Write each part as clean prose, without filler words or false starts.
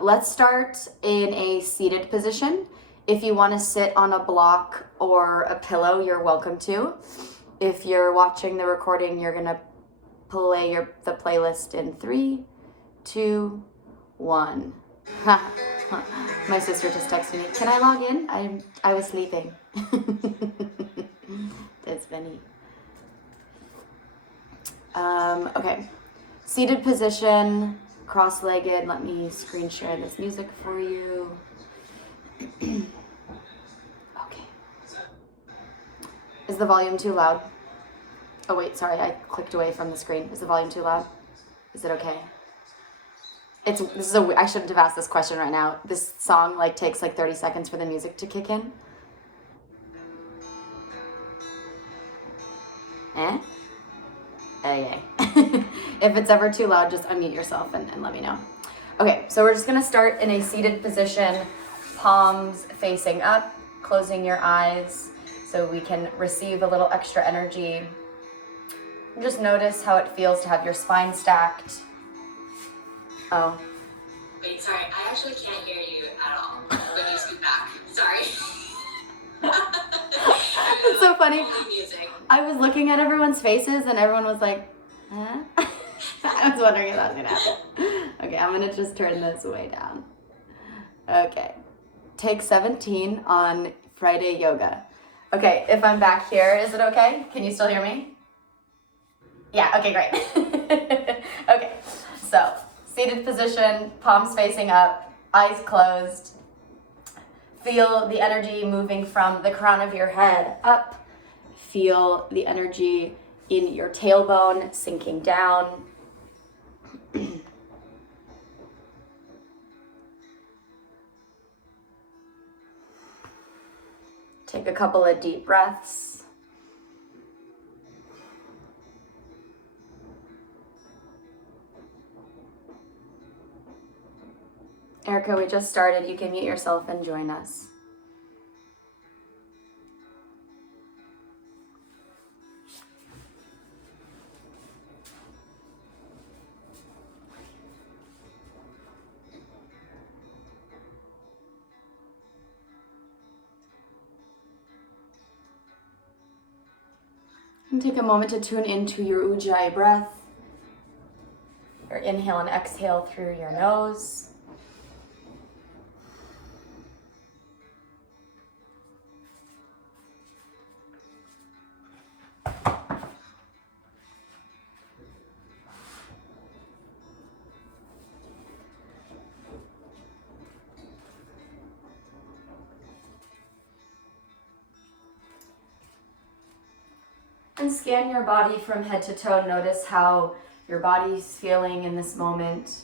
Let's start in a seated position. If you want to sit on a block or a pillow, you're welcome to. If you're watching the recording, you're going to play the playlist in 3, 2, 1. My sister just texted me, can I log in? I was sleeping. That's funny. Okay. Seated position, cross-legged. Let me screen share this music for you. Okay. Is the volume too loud? Oh wait, sorry, I clicked away from the screen. Is the volume too loud? Is it okay? I shouldn't have asked this question right now. This song takes 30 seconds for the music to kick in. Eh? Okay. If it's ever too loud, just unmute yourself and let me know. Okay, so we're just gonna start in a seated position, palms facing up, closing your eyes so we can receive a little extra energy. And just notice how it feels to have your spine stacked. Oh. Wait, sorry, I actually can't hear you at all when you speak back. Sorry. It's so funny. Music. I was looking at everyone's faces and everyone was like, huh? I was wondering if that was gonna happen. Okay, I'm gonna just turn this way down. Okay. Take 17 on Friday yoga. Okay, if I'm back here, is it okay? Can you still hear me? Yeah, okay, great. Okay, so seated position, palms facing up, eyes closed. Feel the energy moving from the crown of your head up. Feel the energy in your tailbone sinking down. Take a couple of deep breaths. Erica, we just started. You can mute yourself and join us. And take a moment to tune into your Ujjayi breath. Your inhale and exhale through your nose. And scan your body from head to toe. Notice how your body's feeling in this moment.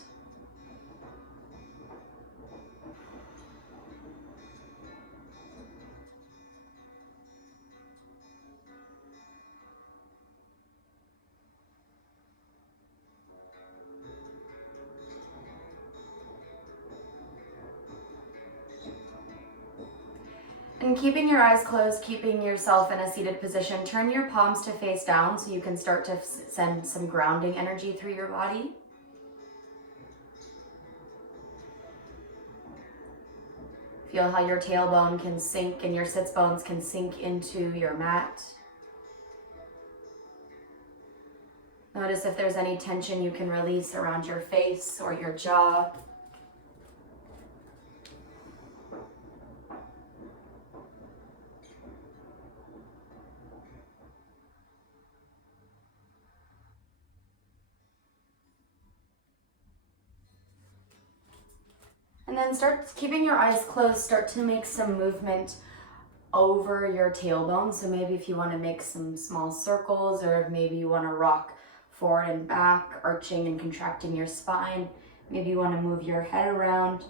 And keeping your eyes closed, keeping yourself in a seated position, turn your palms to face down so you can start to send some grounding energy through your body. Feel how your tailbone can sink and your sits bones can sink into your mat. Notice if there's any tension you can release around your face or your jaw. And then start keeping your eyes closed, start to make some movement over your tailbone. So maybe if you want to make some small circles, or maybe you want to rock forward and back, arching and contracting your spine. Maybe you want to move your head around.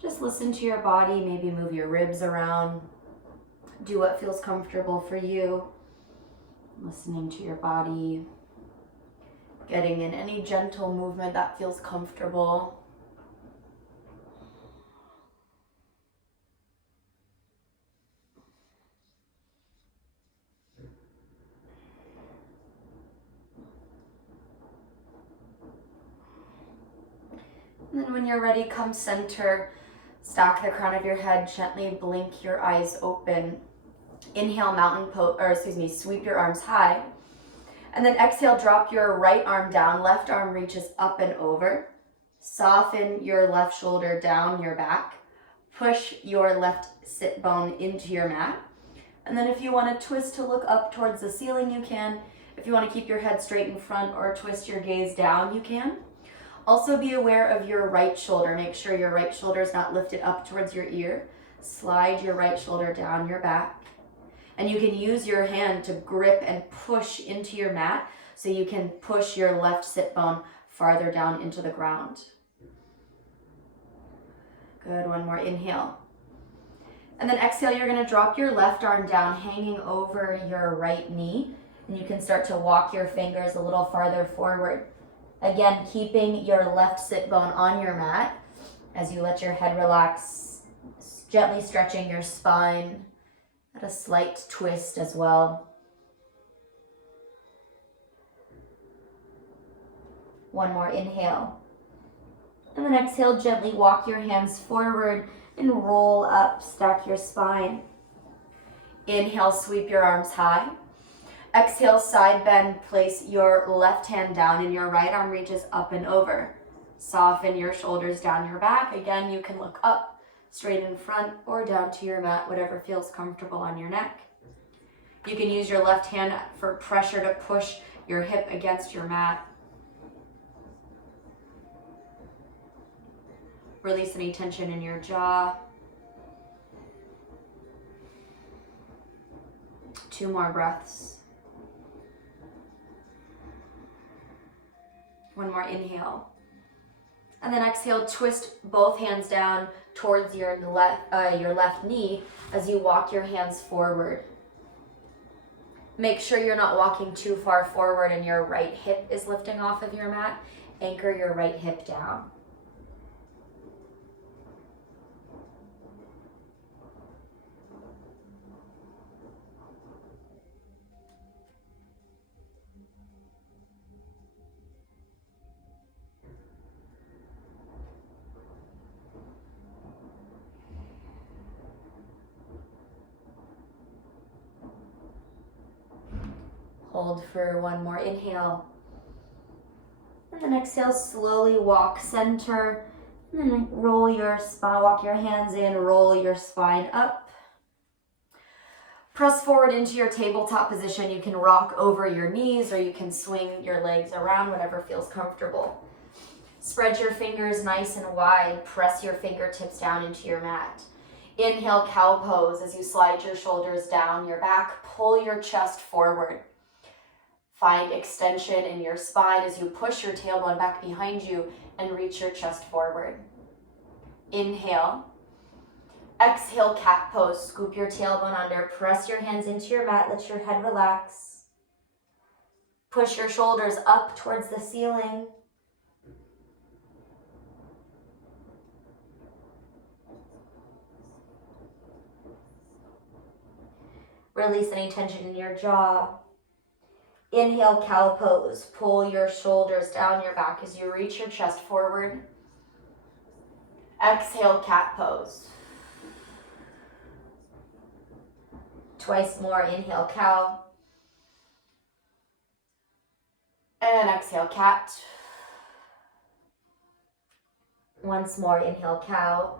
Just listen to your body, maybe move your ribs around. Do what feels comfortable for you. Listening to your body. Getting in any gentle movement that feels comfortable. And then when you're ready, come center, stack the crown of your head, gently blink your eyes open. Inhale, sweep your arms high. And then exhale, drop your right arm down, left arm reaches up and over. Soften your left shoulder down your back. Push your left sit bone into your mat. And then if you want to twist to look up towards the ceiling, you can. If you want to keep your head straight in front or twist your gaze down, you can. Also be aware of your right shoulder. Make sure your right shoulder is not lifted up towards your ear. Slide your right shoulder down your back. And you can use your hand to grip and push into your mat so you can push your left sit bone farther down into the ground. Good, one more inhale. And then exhale, you're gonna drop your left arm down, hanging over your right knee. And you can start to walk your fingers a little farther forward. Again, keeping your left sit bone on your mat as you let your head relax, gently stretching your spine. At a slight twist as well. One more inhale. And then exhale, gently walk your hands forward and roll up, stack your spine. Inhale, sweep your arms high. Exhale, side bend, place your left hand down and your right arm reaches up and over. Soften your shoulders down your back. Again, you can look up, straight in front or down to your mat, whatever feels comfortable on your neck. You can use your left hand for pressure to push your hip against your mat. Release any tension in your jaw. 2 more breaths. 1 more inhale. And then exhale, twist both hands down towards your left knee as you walk your hands forward. Make sure you're not walking too far forward and your right hip is lifting off of your mat. Anchor your right hip down. Hold for 1 more inhale. And then exhale, slowly walk center. And then roll your spine, walk your hands in, roll your spine up. Press forward into your tabletop position. You can rock over your knees or you can swing your legs around, whatever feels comfortable. Spread your fingers nice and wide. Press your fingertips down into your mat. Inhale, cow pose as you slide your shoulders down your back. Pull your chest forward. Find extension in your spine as you push your tailbone back behind you and reach your chest forward. Inhale. Exhale, cat pose. Scoop your tailbone under. Press your hands into your mat. Let your head relax. Push your shoulders up towards the ceiling. Release any tension in your jaw. Inhale, cow pose. Pull your shoulders down your back as you reach your chest forward. Exhale, cat pose. Twice more. Inhale, cow. And exhale, cat. Once more. Inhale, cow.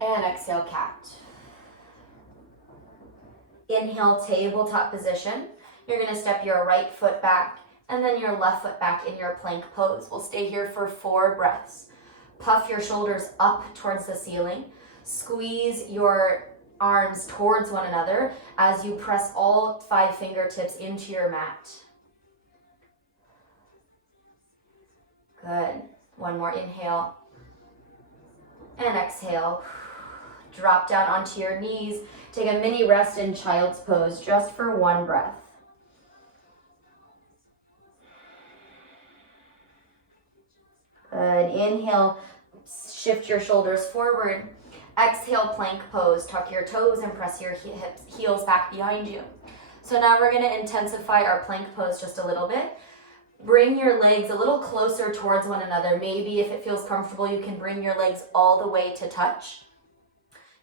And exhale, cat. Inhale, tabletop position. You're going to step your right foot back and then your left foot back in your plank pose. We'll stay here for 4 breaths. Puff your shoulders up towards the ceiling. Squeeze your arms towards one another as you press all 5 fingertips into your mat. Good. 1 more inhale. And exhale. Drop down onto your knees. Take a mini rest in child's pose just for 1 breath. Good. Inhale, shift your shoulders forward. Exhale, plank pose. Tuck your toes and press your heels back behind you. So now we're going to intensify our plank pose just a little bit. Bring your legs a little closer towards one another. Maybe if it feels comfortable, you can bring your legs all the way to touch.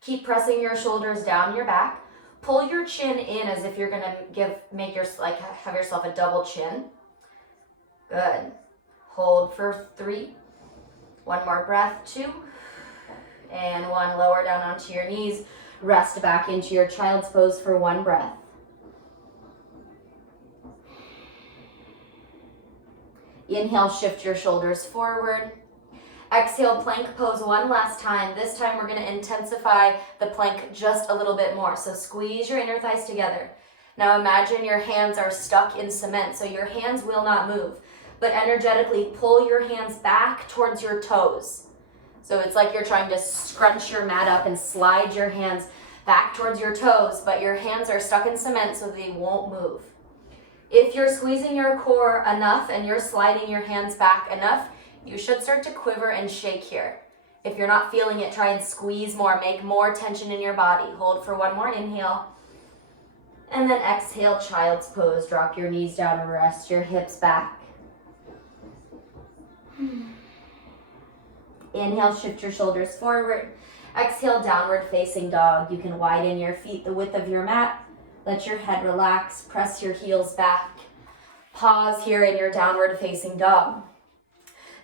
Keep pressing your shoulders down your back. Pull your chin in as if you're gonna have yourself a double chin. Good. Hold for 3. One more breath, 2. And 1. Lower down onto your knees. Rest back into your child's pose for 1 breath. Inhale, shift your shoulders forward. Exhale, plank pose one last time. This time we're going to intensify the plank just a little bit more. So squeeze your inner thighs together. Now imagine your hands are stuck in cement, so your hands will not move. But energetically pull your hands back towards your toes. So it's like you're trying to scrunch your mat up and slide your hands back towards your toes, but your hands are stuck in cement so they won't move. If you're squeezing your core enough and you're sliding your hands back enough, you should start to quiver and shake here. If you're not feeling it, try and squeeze more. Make more tension in your body. Hold for 1 more inhale. And then exhale, child's pose. Drop your knees down and rest your hips back. Inhale, shift your shoulders forward. Exhale, downward facing dog. You can widen your feet the width of your mat. Let your head relax. Press your heels back. Pause here in your downward facing dog.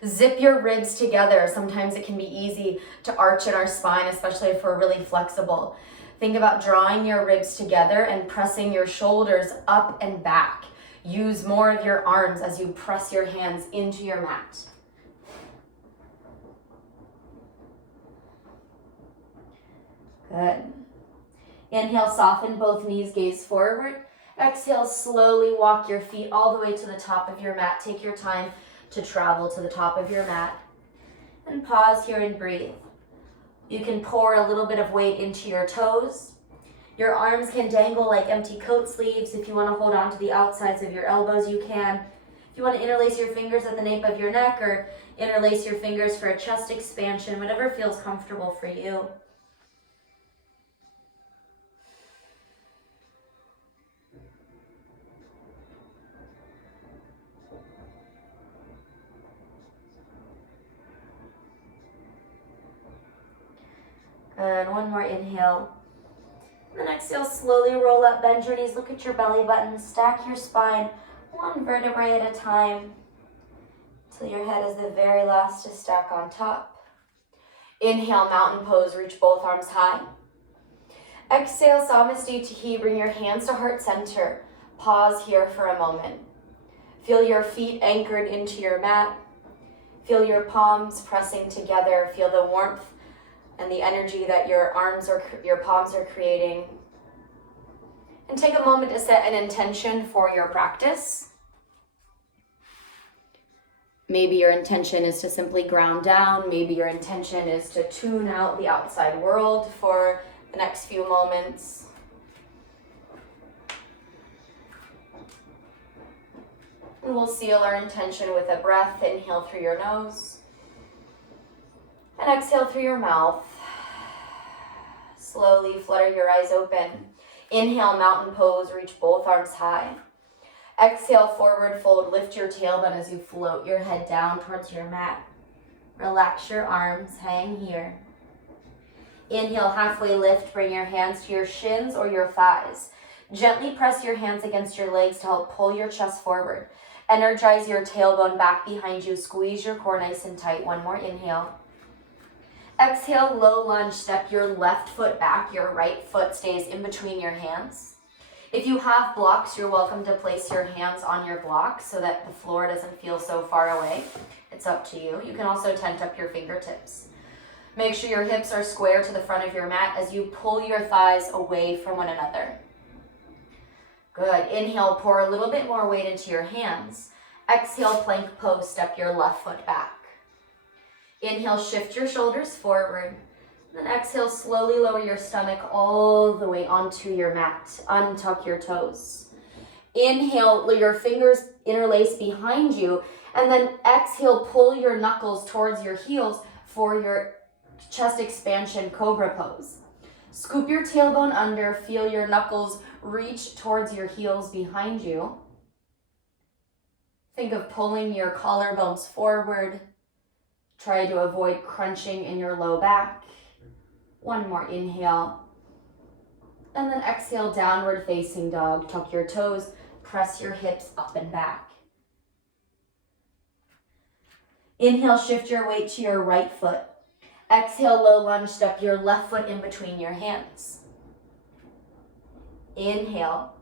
Zip your ribs together. Sometimes it can be easy to arch in our spine, especially if we're really flexible. Think about drawing your ribs together and pressing your shoulders up and back. Use more of your arms as you press your hands into your mat. Good. Inhale, soften both knees, gaze forward. Exhale, slowly walk your feet all the way to the top of your mat. Take your time to travel to the top of your mat. And pause here and breathe. You can pour a little bit of weight into your toes. Your arms can dangle like empty coat sleeves. If you want to hold on to the outsides of your elbows, you can. If you want to interlace your fingers at the nape of your neck or interlace your fingers for a chest expansion, whatever feels comfortable for you. And 1 more inhale. And then exhale, slowly roll up, bend your knees, look at your belly button, stack your spine 1 vertebrae at a time till your head is the very last to stack on top. Inhale, mountain pose, reach both arms high. Exhale, Samastitihi, bring your hands to heart center. Pause here for a moment. Feel your feet anchored into your mat. Feel your palms pressing together. Feel the warmth and the energy that your palms are creating. And take a moment to set an intention for your practice. Maybe your intention is to simply ground down. Maybe your intention is to tune out the outside world for the next few moments. And we'll seal our intention with a breath. Inhale through your nose. And exhale through your mouth. Slowly flutter your eyes open. Inhale, mountain pose, reach both arms high. Exhale, forward fold, lift your tailbone as you float your head down towards your mat. Relax your arms, hang here. Inhale, halfway lift, bring your hands to your shins or your thighs. Gently press your hands against your legs to help pull your chest forward. Energize your tailbone back behind you. Squeeze your core nice and tight. 1 more inhale. Exhale, low lunge, step your left foot back. Your right foot stays in between your hands. If you have blocks, you're welcome to place your hands on your blocks so that the floor doesn't feel so far away. It's up to you. You can also tent up your fingertips. Make sure your hips are square to the front of your mat as you pull your thighs away from one another. Good. Inhale, pour a little bit more weight into your hands. Exhale, plank pose, step your left foot back. Inhale, shift your shoulders forward. Then exhale, slowly lower your stomach all the way onto your mat. Untuck your toes. Inhale, your fingers interlace behind you. And then exhale, pull your knuckles towards your heels for your chest expansion, cobra pose. Scoop your tailbone under, feel your knuckles reach towards your heels behind you. Think of pulling your collarbones forward. Try to avoid crunching in your low back. One more inhale. And then exhale, downward facing dog. Tuck your toes, press your hips up and back. Inhale, shift your weight to your right foot. Exhale, low lunge, step your left foot in between your hands. Inhale.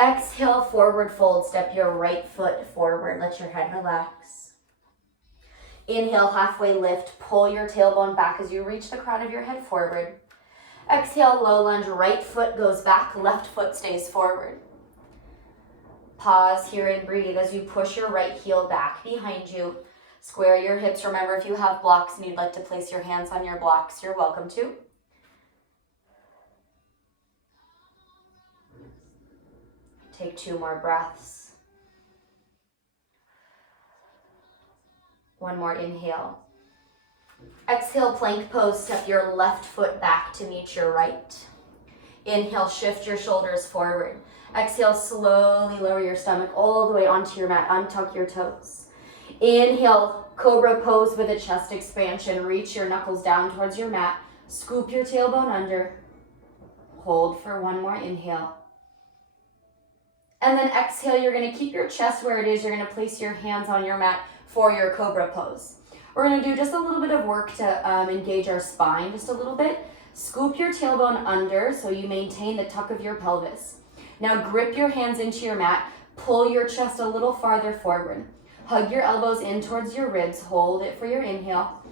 Exhale, forward fold, step your right foot forward. Let your head relax. Inhale, halfway lift, pull your tailbone back as you reach the crown of your head forward. Exhale, low lunge, right foot goes back, left foot stays forward. Pause here and breathe as you push your right heel back behind you. Square your hips. Remember, if you have blocks and you'd like to place your hands on your blocks, you're welcome to. Take 2 more breaths. One more inhale. Exhale, plank pose. Step your left foot back to meet your right. Inhale, shift your shoulders forward. Exhale, slowly lower your stomach all the way onto your mat. Untuck your toes. Inhale, cobra pose with a chest expansion. Reach your knuckles down towards your mat. Scoop your tailbone under. Hold for one more inhale. And then exhale, you're going to keep your chest where it is. You're going to place your hands on your mat for your cobra pose. We're going to do just a little bit of work to engage our spine, just a little bit. Scoop your tailbone under so you maintain the tuck of your pelvis. Now grip your hands into your mat. Pull your chest a little farther forward. Hug your elbows in towards your ribs. Hold it for your inhale.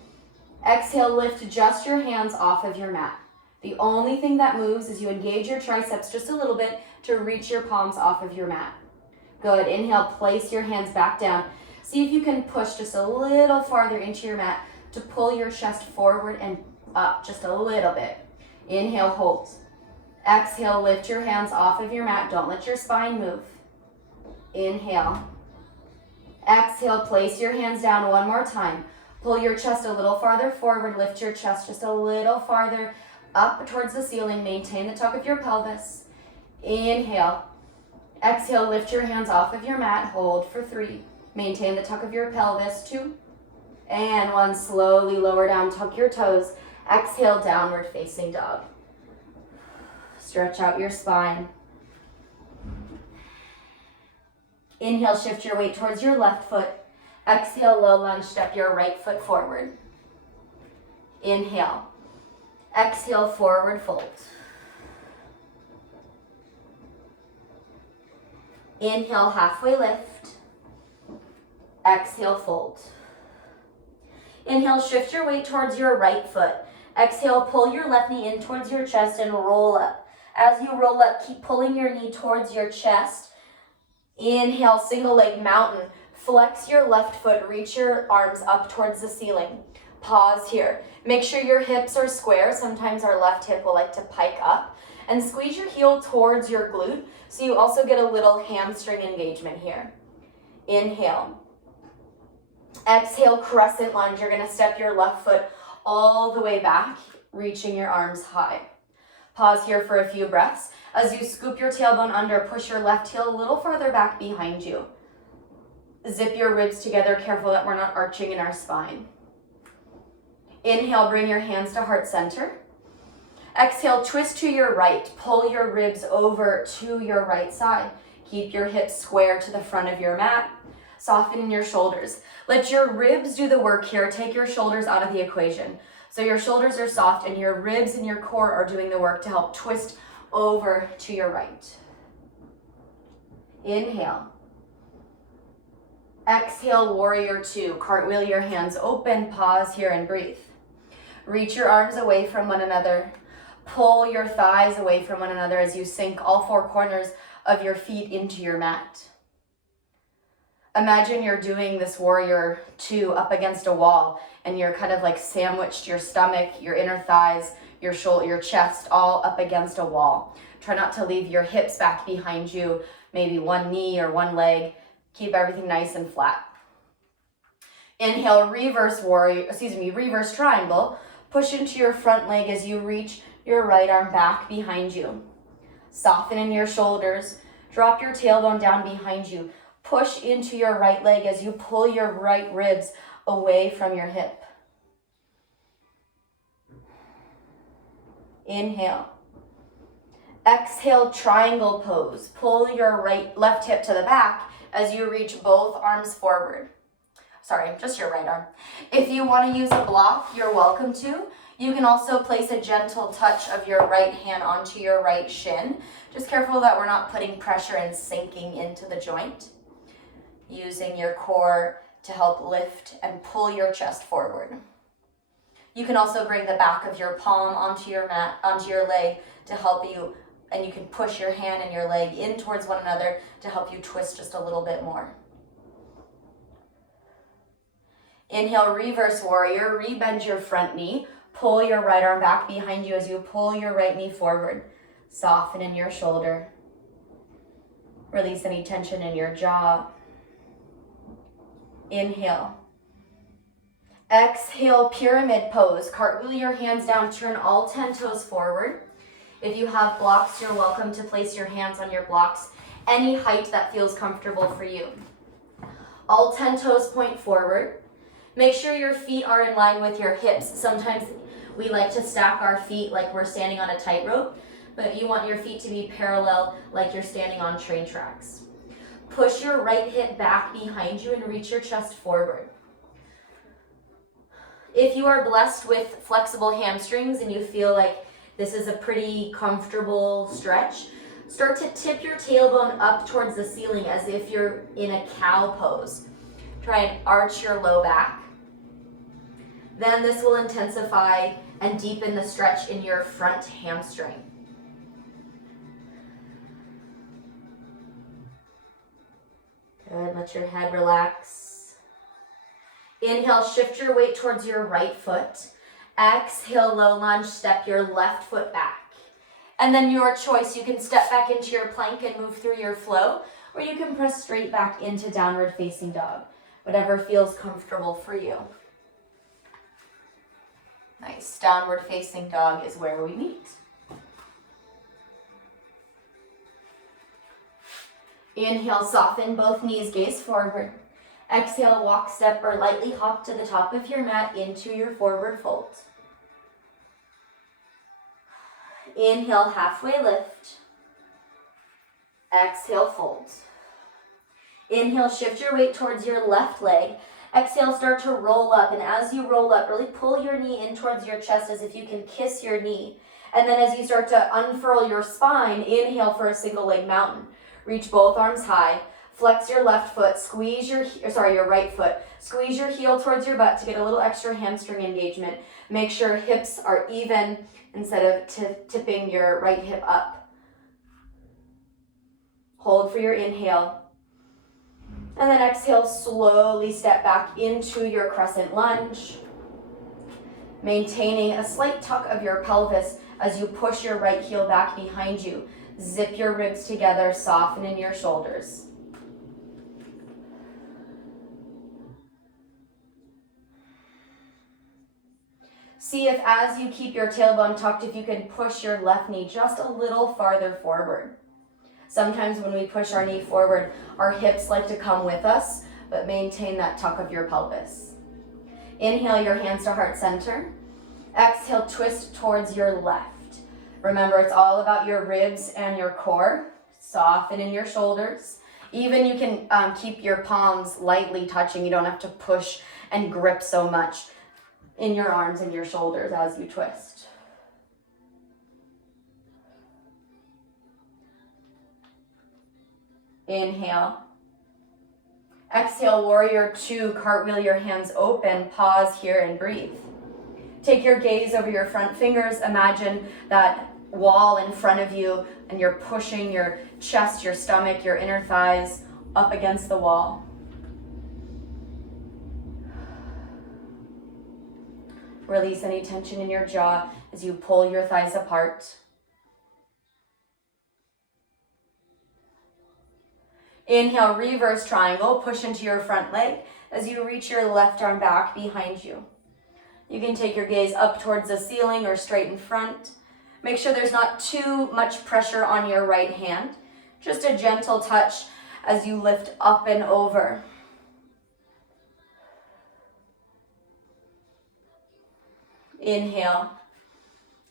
Exhale, lift just your hands off of your mat. The only thing that moves is you engage your triceps just a little bit to reach your palms off of your mat. Good. Inhale, place your hands back down. See if you can push just a little farther into your mat to pull your chest forward and up just a little bit. Inhale, hold. Exhale, lift your hands off of your mat. Don't let your spine move. Inhale. Exhale, place your hands down one more time. Pull your chest a little farther forward. Lift your chest just a little farther up towards the ceiling. Maintain the tuck of your pelvis. Inhale. Exhale, lift your hands off of your mat. Hold for 3. Maintain the tuck of your pelvis. 2. And 1. Slowly lower down, tuck your toes. Exhale, downward facing dog. Stretch out your spine. Inhale, shift your weight towards your left foot. Exhale, low lunge, step your right foot forward. Inhale. Exhale, forward fold. Inhale, halfway lift. Exhale, fold. Inhale, shift your weight towards your right foot. Exhale, pull your left knee in towards your chest and roll up. As you roll up, keep pulling your knee towards your chest. Inhale, single leg mountain. Flex your left foot, reach your arms up towards the ceiling. Pause here. Make sure your hips are square. Sometimes our left hip will like to pike up. And squeeze your heel towards your glute so you also get a little hamstring engagement here. Inhale. Exhale, crescent lunge. You're going to step your left foot all the way back, reaching your arms high. Pause here for a few breaths. As you scoop your tailbone under, push your left heel a little further back behind you. Zip your ribs together, careful that we're not arching in our spine. Inhale, bring your hands to heart center. Exhale, twist to your right. Pull your ribs over to your right side. Keep your hips square to the front of your mat. Soften in your shoulders. Let your ribs do the work here. Take your shoulders out of the equation. So your shoulders are soft and your ribs and your core are doing the work to help twist over to your right. Inhale. Exhale, warrior 2. Cartwheel your hands open, pause here and breathe. Reach your arms away from one another. Pull your thighs away from one another as you sink all 4 corners of your feet into your mat. Imagine you're doing this warrior 2 up against a wall and you're kind of like sandwiched your stomach, your inner thighs, your shoulder, your chest all up against a wall. Try not to leave your hips back behind you, maybe one knee or one leg. Keep everything nice and flat. Inhale, reverse triangle. Push into your front leg as you reach your right arm back behind you. Soften in your shoulders. Drop your tailbone down behind you. Push into your right leg as you pull your right ribs away from your hip. Inhale. Exhale, triangle pose. Pull your left hip to the back as you reach both arms forward. Sorry, just your right arm. If you want to use a block, you're welcome to. You can also place a gentle touch of your right hand onto your right shin. Just careful that we're not putting pressure and sinking into the joint. Using your core to help lift and pull your chest forward. You can also bring the back of your palm onto your mat, onto your leg to help you, and you can push your hand and your leg in towards one another to help you twist just a little bit more. Inhale, reverse warrior, rebend your front knee, pull your right arm back behind you as you pull your right knee forward. Soften in your shoulder. Release any tension in your jaw. Inhale. Exhale, pyramid pose. Cartwheel your hands down, turn all 10 toes forward. If you have blocks, you're welcome to place your hands on your blocks, any height that feels comfortable for you. All 10 toes point forward. Make sure your feet are in line with your hips. Sometimes we like to stack our feet like we're standing on a tightrope, but you want your feet to be parallel like you're standing on train tracks. Push your right hip back behind you and reach your chest forward. If you are blessed with flexible hamstrings and you feel like this is a pretty comfortable stretch, start to tip your tailbone up towards the ceiling as if you're in a cow pose. Try and arch your low back. Then this will intensify and deepen the stretch in your front hamstring. Good, let your head relax. Inhale, shift your weight towards your right foot. Exhale, low lunge, step your left foot back. And then your choice, you can step back into your plank and move through your flow, or you can press straight back into downward facing dog. Whatever feels comfortable for you. Nice, downward facing dog is where we meet. Inhale, soften both knees, gaze forward. Exhale, walk, step, or lightly hop to the top of your mat into your forward fold. Inhale, halfway lift. Exhale, fold. Inhale, shift your weight towards your left leg. Exhale, start to roll up, and as you roll up, really pull your knee in towards your chest as if you can kiss your knee. And then as you start to unfurl your spine, inhale for a single leg mountain. Reach both arms high. Flex your left foot, your right foot. Squeeze your heel towards your butt to get a little extra hamstring engagement. Make sure hips are even instead of tipping your right hip up. Hold for your inhale. And then exhale, slowly step back into your crescent lunge. Maintaining a slight tuck of your pelvis as you push your right heel back behind you. Zip your ribs together, soften in your shoulders. See if as you keep your tailbone tucked, if you can push your left knee just a little farther forward. Sometimes when we push our knee forward, our hips like to come with us, but maintain that tuck of your pelvis. Inhale your hands to heart center. Exhale, twist towards your left. Remember, it's all about your ribs and your core. Soften in your shoulders. Even you can keep your palms lightly touching. You don't have to push and grip so much in your arms and your shoulders as you twist. Inhale. Exhale, warrior two, cartwheel your hands open, pause here and breathe. Take your gaze over your front fingers. Imagine that wall in front of you and you're pushing your chest, your stomach, your inner thighs up against the wall. Release any tension in your jaw as you pull your thighs apart. Inhale, reverse triangle, push into your front leg as you reach your left arm back behind you. You can take your gaze up towards the ceiling or straight in front. Make sure there's not too much pressure on your right hand. Just a gentle touch as you lift up and over. Inhale.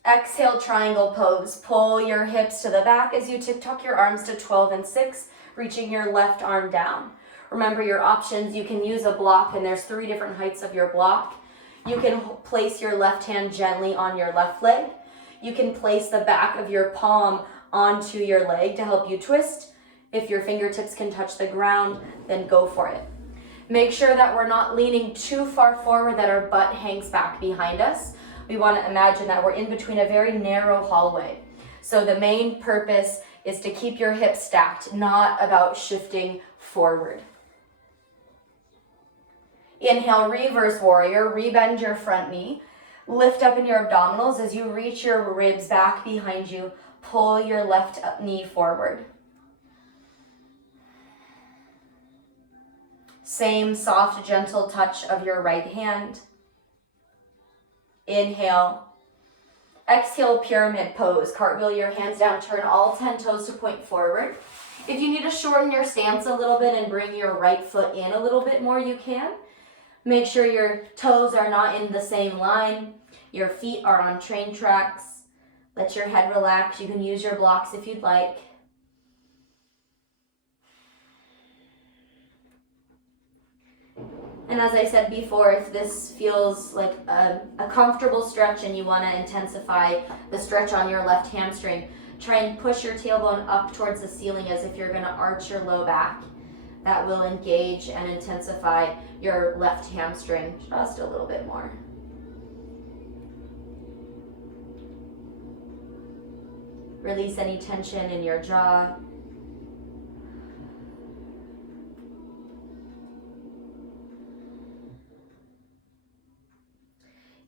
Exhale, triangle pose. Pull your hips to the back as you tuck your arms to 12 and 6, reaching your left arm down. Remember your options. You can use a block, and there's 3 different heights of your block. You can place your left hand gently on your left leg. You can place the back of your palm onto your leg to help you twist. If your fingertips can touch the ground, then go for it. Make sure that we're not leaning too far forward, that our butt hangs back behind us. We want to imagine that we're in between a very narrow hallway. So the main purpose is to keep your hips stacked, not about shifting forward. Inhale, reverse warrior, rebend your front knee. Lift up in your abdominals as you reach your ribs back behind you. Pull your left knee forward. Same soft, gentle touch of your right hand. Inhale. Exhale, pyramid pose. Cartwheel your hands down, turn all 10 toes to point forward. If you need to shorten your stance a little bit and bring your right foot in a little bit more, you can. Make sure your toes are not in the same line. Your feet are on train tracks. Let your head relax. You can use your blocks if you'd like. And as I said before, if this feels like a comfortable stretch and you want to intensify the stretch on your left hamstring, try and push your tailbone up towards the ceiling as if you're going to arch your low back. That will engage and intensify your left hamstring just a little bit more. Release any tension in your jaw.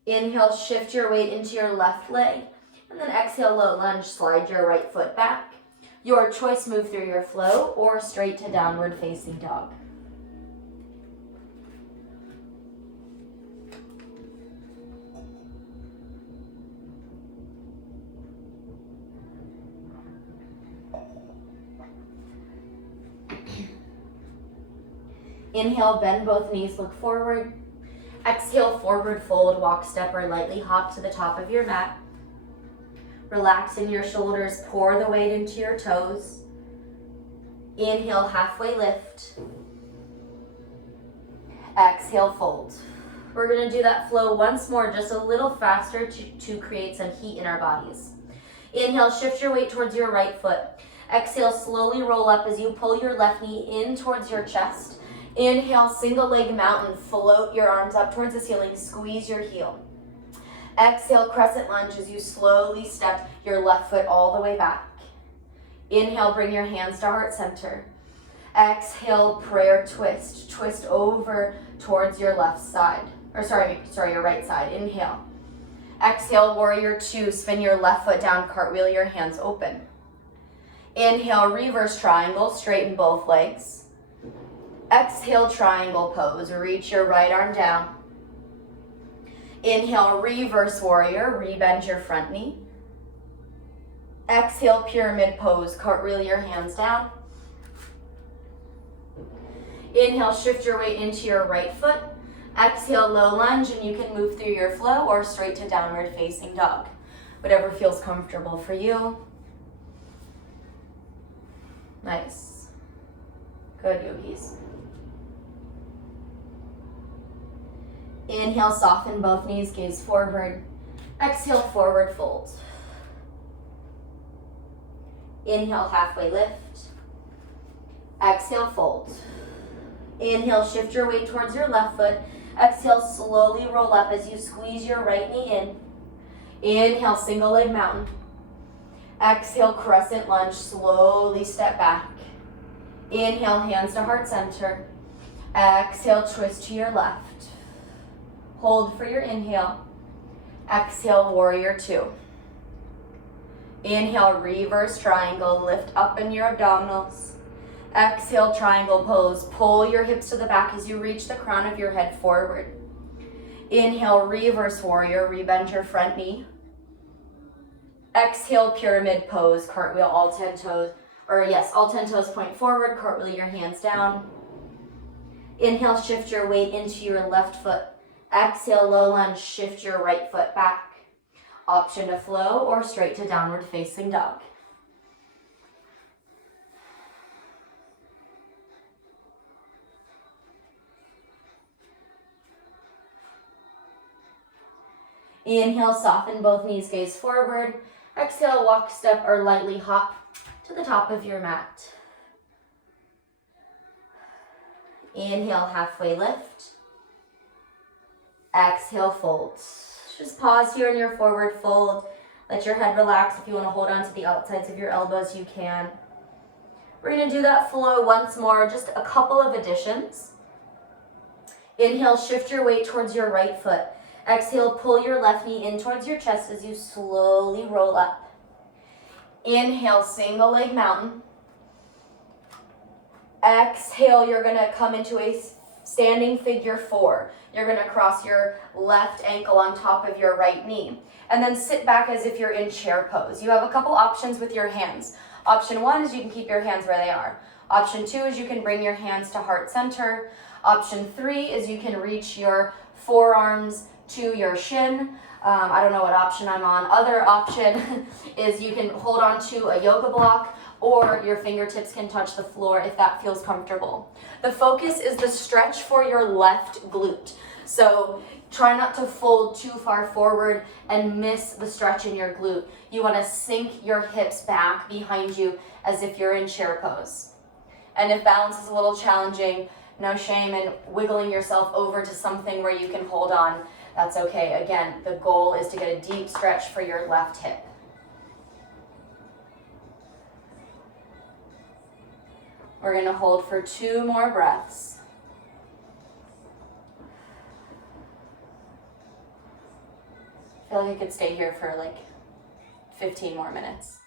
Inhale, shift your weight into your left leg. And then exhale, low lunge, slide your right foot back. Your choice, move through your flow or straight to downward facing dog. Inhale, bend both knees, look forward. Exhale, forward fold, walk, step, or lightly hop to the top of your mat. Relaxing your shoulders, pour the weight into your toes. Inhale, halfway lift. Exhale, fold. We're going to do that flow once more, just a little faster to create some heat in our bodies. Inhale, shift your weight towards your right foot. Exhale, slowly roll up as you pull your left knee in towards your chest. Inhale, single leg mountain, float your arms up towards the ceiling, squeeze your heel. Exhale, crescent lunge as you slowly step your left foot all the way back. Inhale, bring your hands to heart center. Exhale, prayer twist. Twist over towards your left side. Your right side. Inhale. Exhale, warrior 2. Spin your left foot down, cartwheel your hands open. Inhale, reverse triangle, straighten both legs. Exhale, triangle pose. Reach your right arm down. Inhale, reverse warrior. Rebend your front knee. Exhale, pyramid pose. Cartwheel your hands down. Inhale, shift your weight into your right foot. Exhale, low lunge, and you can move through your flow or straight to downward facing dog. Whatever feels comfortable for you. Nice. Good, yogis. Inhale, soften both knees, gaze forward. Exhale, forward fold. Inhale, halfway lift. Exhale, fold. Inhale, shift your weight towards your left foot. Exhale, slowly roll up as you squeeze your right knee in. Inhale, single leg mountain. Exhale, crescent lunge, slowly step back. Inhale, hands to heart center. Exhale, twist to your left. Hold for your inhale. Exhale, warrior 2. Inhale, reverse triangle, lift up in your abdominals. Exhale, triangle pose. Pull your hips to the back as you reach the crown of your head forward. Inhale, reverse warrior, rebend your front knee. Exhale, pyramid pose, cartwheel all 10 toes, all 10 toes point forward, cartwheel your hands down. Inhale, shift your weight into your left foot. Exhale, low lunge, shift your right foot back. Option to flow or straight to downward facing dog. Inhale, soften both knees, gaze forward. Exhale, walk, step, or lightly hop to the top of your mat. Inhale, halfway lift. Exhale, fold. Just pause here in your forward fold. Let your head relax. If you want to hold on to the outsides of your elbows, you can. We're going to do that flow once more, just a couple of additions. Inhale, shift your weight towards your right foot. Exhale, pull your left knee in towards your chest as you slowly roll up. Inhale, single leg mountain. Exhale, you're going to come into a standing figure four. You're going to cross your left ankle on top of your right knee. And then sit back as if you're in chair pose. You have a couple options with your hands. Option one is you can keep your hands where they are. Option two is you can bring your hands to heart center. Option three is you can reach your forearms to your shin. I don't know what option I'm on. Other option is you can hold on to a yoga block, or your fingertips can touch the floor if that feels comfortable. The focus is the stretch for your left glute. So try not to fold too far forward and miss the stretch in your glute. You want to sink your hips back behind you as if you're in chair pose. And if balance is a little challenging, no shame in wiggling yourself over to something where you can hold on. That's okay. Again, the goal is to get a deep stretch for your left hip. We're going to hold for 2 more breaths. I feel like I could stay here for like 15 more minutes.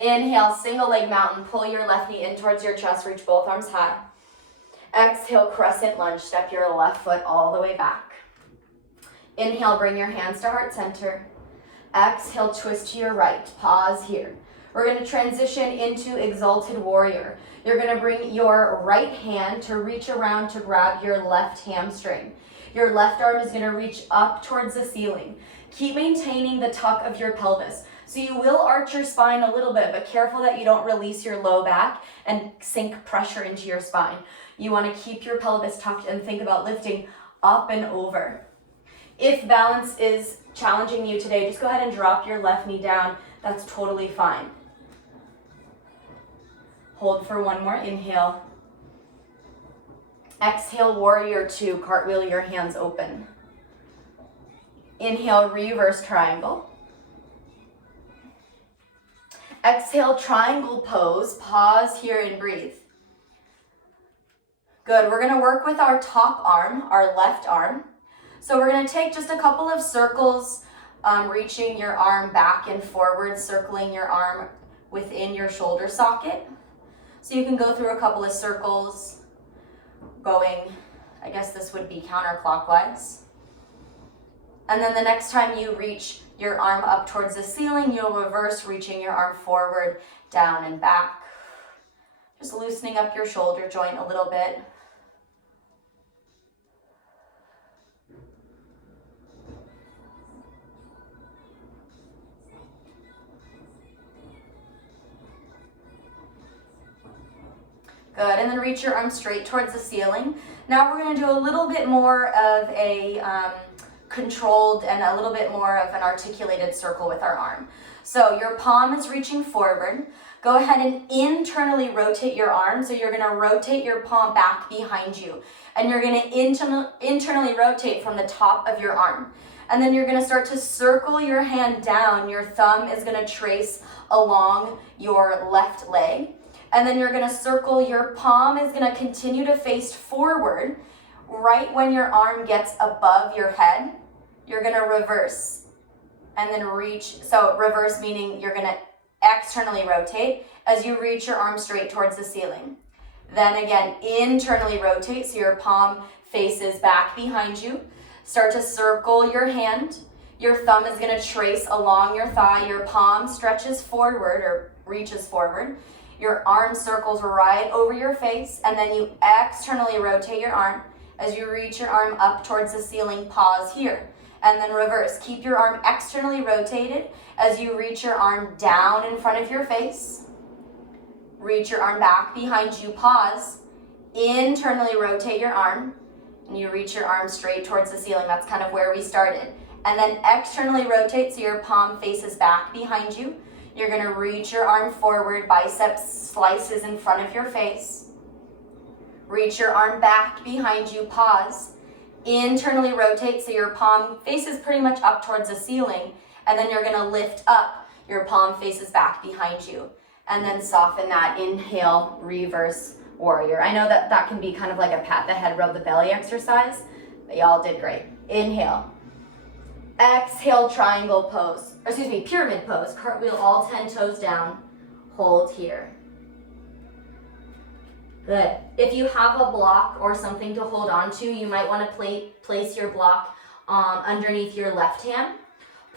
Inhale, single leg mountain. Pull your left knee in towards your chest. Reach both arms high. Exhale, crescent lunge. Step your left foot all the way back. Inhale, bring your hands to heart center. Exhale, twist to your right. Pause here. We're going to transition into exalted warrior. You're going to bring your right hand to reach around to grab your left hamstring. Your left arm is going to reach up towards the ceiling. Keep maintaining the tuck of your pelvis. So you will arch your spine a little bit, but careful that you don't release your low back and sink pressure into your spine. You want to keep your pelvis tucked and think about lifting up and over. If balance is challenging you today, just go ahead and drop your left knee down. That's totally fine. Hold for 1 more inhale. Exhale, warrior 2, cartwheel your hands open. Inhale, reverse triangle. Exhale, triangle pose. Pause here and breathe. Good, we're gonna work with our top arm, our left arm. So we're gonna take just a couple of circles, reaching your arm back and forward, circling your arm within your shoulder socket. So you can go through a couple of circles, going, I guess this would be counterclockwise. And then the next time you reach your arm up towards the ceiling, you'll reverse, reaching your arm forward, down and back. Just loosening up your shoulder joint a little bit. Good, and then reach your arm straight towards the ceiling. Now we're going to do a little bit more of a controlled and a little bit more of an articulated circle with our arm. So your palm is reaching forward. Go ahead and internally rotate your arm. So you're going to rotate your palm back behind you. And you're going to internally rotate from the top of your arm. And then you're going to start to circle your hand down. Your thumb is going to trace along your left leg. And then you're going to circle, your palm is going to continue to face forward. Right when your arm gets above your head, you're going to reverse and then reach. So reverse meaning you're going to externally rotate as you reach your arm straight towards the ceiling. Then again, internally rotate so your palm faces back behind you. Start to circle your hand. Your thumb is going to trace along your thigh. Your palm stretches forward or reaches forward. Your arm circles right over your face, and then you externally rotate your arm. As you reach your arm up towards the ceiling, pause here. And then reverse. Keep your arm externally rotated as you reach your arm down in front of your face. Reach your arm back behind you, pause. Internally rotate your arm, and you reach your arm straight towards the ceiling. That's kind of where we started. And then externally rotate so your palm faces back behind you. You're gonna reach your arm forward, biceps slices in front of your face. Reach your arm back behind you, pause. Internally rotate so your palm faces pretty much up towards the ceiling, and then you're gonna lift up, your palm faces back behind you. And then soften that, inhale, reverse warrior. I know that can be kind of like a pat the head, rub the belly exercise, but y'all did great. Inhale. Exhale, triangle pose, pyramid pose. Cartwheel all 10 toes down, hold here. Good. If you have a block or something to hold on to, you might want to place your block underneath your left hand.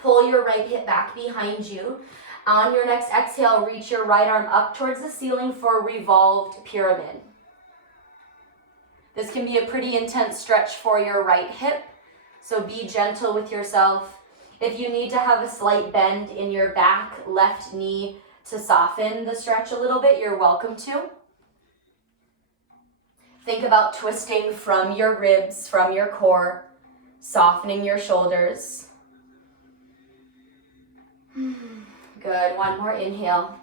Pull your right hip back behind you. On your next exhale, reach your right arm up towards the ceiling for a revolved pyramid. This can be a pretty intense stretch for your right hip, so be gentle with yourself. If you need to have a slight bend in your back left knee to soften the stretch a little bit, you're welcome to. Think about twisting from your ribs, from your core, softening your shoulders. Good, one more inhale.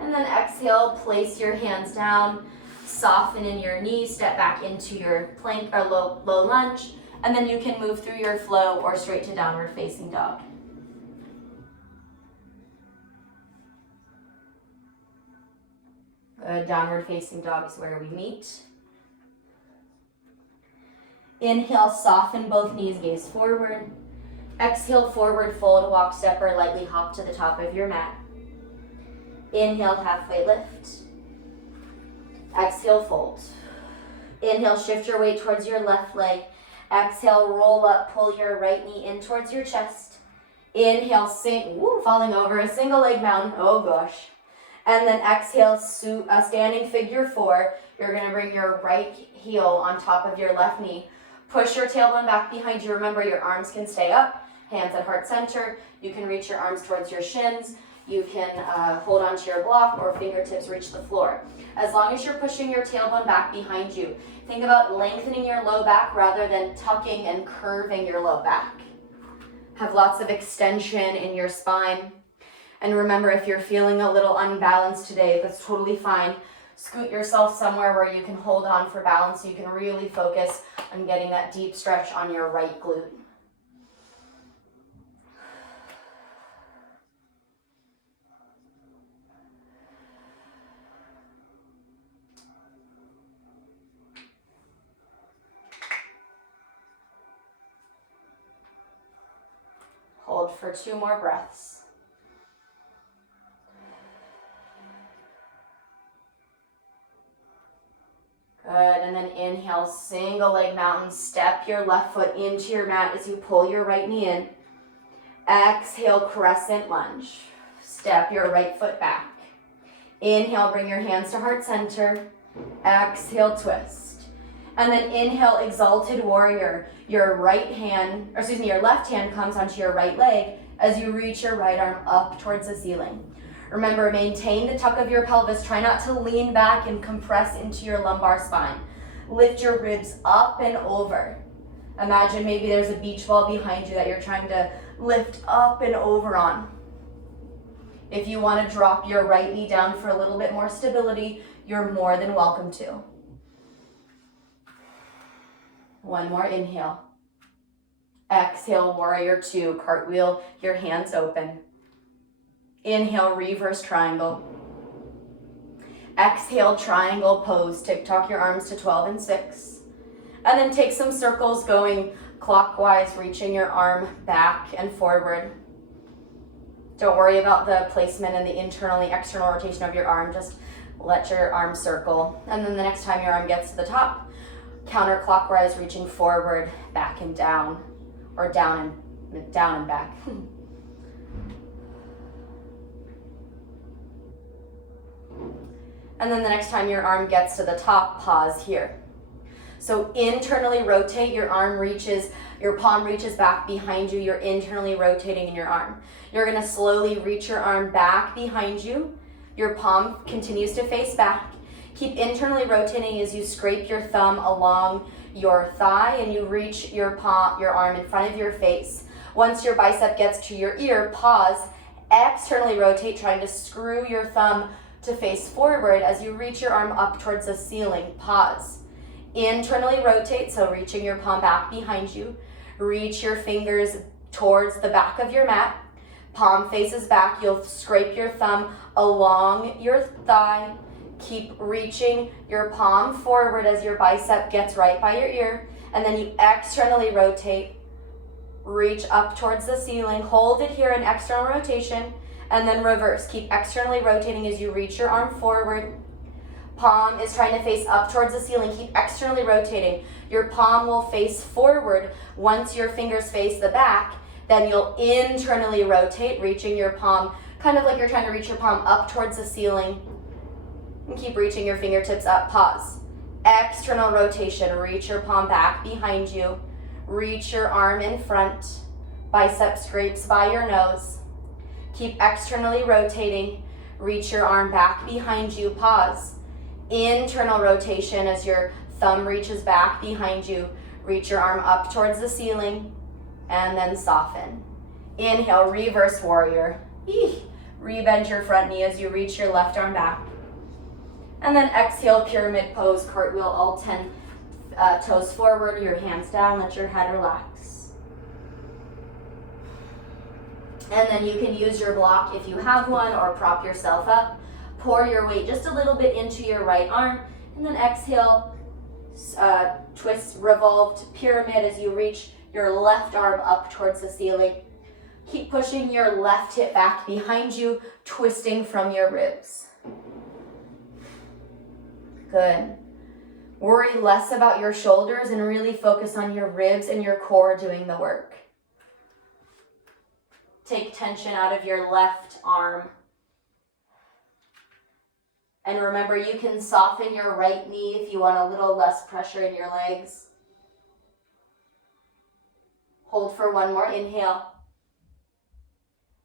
And then exhale, place your hands down, soften in your knees, step back into your plank or low lunge, and then you can move through your flow or straight to downward facing dog. Good, downward facing dog is where we meet. Inhale, soften both knees, gaze forward. Exhale, forward fold, walk, step, or lightly hop to the top of your mat. Inhale, halfway lift. Exhale, fold. Inhale, shift your weight towards your left leg. Exhale, roll up, pull your right knee in towards your chest. Inhale, sink, falling over, a single leg mountain, oh gosh. And then exhale, standing figure four. You're gonna bring your right heel on top of your left knee. Push your tailbone back behind you. Remember, your arms can stay up, hands at heart center. You can reach your arms towards your shins. You can hold onto your block or fingertips reach the floor. As long as you're pushing your tailbone back behind you, think about lengthening your low back rather than tucking and curving your low back. Have lots of extension in your spine. And remember, if you're feeling a little unbalanced today, that's totally fine. Scoot yourself somewhere where you can hold on for balance so you can really focus on getting that deep stretch on your right glute. Hold for 2 more breaths. Good, and then inhale, single leg mountain. Step your left foot into your mat as you pull your right knee in. Exhale, crescent lunge. Step your right foot back. Inhale, bring your hands to heart center. Exhale, twist. And then inhale, exalted warrior. Your left hand comes onto your right leg as you reach your right arm up towards the ceiling. Remember, maintain the tuck of your pelvis. Try not to lean back and compress into your lumbar spine. Lift your ribs up and over. Imagine maybe there's a beach ball behind you that you're trying to lift up and over on. If you want to drop your right knee down for a little bit more stability, you're more than welcome to. One more inhale. Exhale, warrior 2, cartwheel, your hands open. Inhale, reverse triangle. Exhale, triangle pose. Tick-tock your arms to 12 and 6. And then take some circles going clockwise, reaching your arm back and forward. Don't worry about the placement and the internal and the external rotation of your arm. Just let your arm circle. And then the next time your arm gets to the top, counterclockwise, reaching forward, back and down, or down and back. And then the next time your arm gets to the top, pause here. So internally rotate, your palm reaches back behind you, you're internally rotating in your arm. You're gonna slowly reach your arm back behind you. Your palm continues to face back. Keep internally rotating as you scrape your thumb along your thigh and you reach your arm in front of your face. Once your bicep gets to your ear, pause, externally rotate, trying to screw your thumb to face forward as you reach your arm up towards the ceiling, pause. Internally rotate, so reaching your palm back behind you. Reach your fingers towards the back of your mat. Palm faces back, you'll scrape your thumb along your thigh. Keep reaching your palm forward as your bicep gets right by your ear. And then you externally rotate, reach up towards the ceiling, hold it here in external rotation, and then reverse. Keep externally rotating as you reach your arm forward. Palm is trying to face up towards the ceiling. Keep externally rotating. Your palm will face forward. Once your fingers face the back, then you'll internally rotate, reaching your palm, kind of like you're trying to reach your palm up towards the ceiling. And keep reaching your fingertips up, pause. External rotation, reach your palm back behind you. Reach your arm in front. Bicep scrapes by your nose. Keep externally rotating. Reach your arm back behind you, pause. Internal rotation as your thumb reaches back behind you. Reach your arm up towards the ceiling and then soften. Inhale, reverse warrior. Rebend your front knee as you reach your left arm back. And then exhale, pyramid pose, cartwheel, all 10 toes forward, your hands down, let your head relax. And then you can use your block if you have one or prop yourself up. Pour your weight just a little bit into your right arm, and then exhale, twist, revolved pyramid as you reach your left arm up towards the ceiling. Keep pushing your left hip back behind you, twisting from your ribs. Good. Worry less about your shoulders and really focus on your ribs and your core doing the work. Take tension out of your left arm. And remember, you can soften your right knee if you want a little less pressure in your legs. Hold for one more inhale.